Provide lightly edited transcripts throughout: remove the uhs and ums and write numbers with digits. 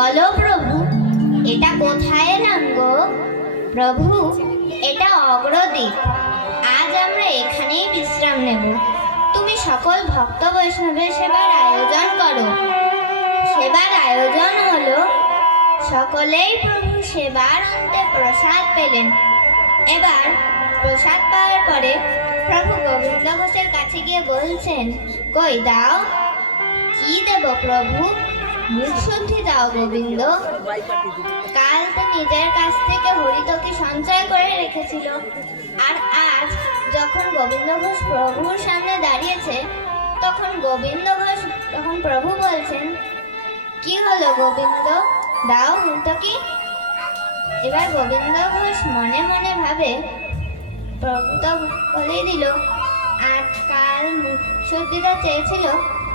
বলো প্রভু, এটা কোথায় এলাম গো? প্রভু, এটা অগ্রদ্বীপ। আজ আমরা এখানেই বিশ্রাম নেব। তুমি সকল ভক্ত বৈষ্ণবের সেবার আয়োজন করো। সেবার আয়োজন হলো, সকলেই প্রভু সেবার অন্তে প্রসাদ পেলেন। এবার প্রসাদ পাওয়ার পরে প্রভু গোবিন্দ ঘোষের কাছে গিয়ে বলছেন, কই দাও। কি দেব প্রভু? মুখ শুদ্ধি দাও গোবিন্দ। কাল তো নিজের কাছ থেকে হরিতকি সঞ্চয় করে রেখেছিল, আর আজ যখন গোবিন্দ ঘোষ প্রভুর সামনে দাঁড়িয়েছে, তখন প্রভু বলছেন, কি হলো গোবিন্দ, দাও হরিতকি। এবার গোবিন্দ ঘোষ মনে মনে ভাবে, প্রভু তো বলেই দিল, আর কাল মুখ শুদ্ধিটা চেয়েছিল,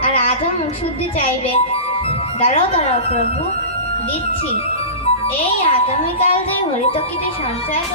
আর আজও মুখ শুদ্ধি চাইবে। দাঁড়াও দাঁড়াও প্রভু, দিচ্ছি। এই আগামীকাল যে হরিতকিটি সঞ্চয়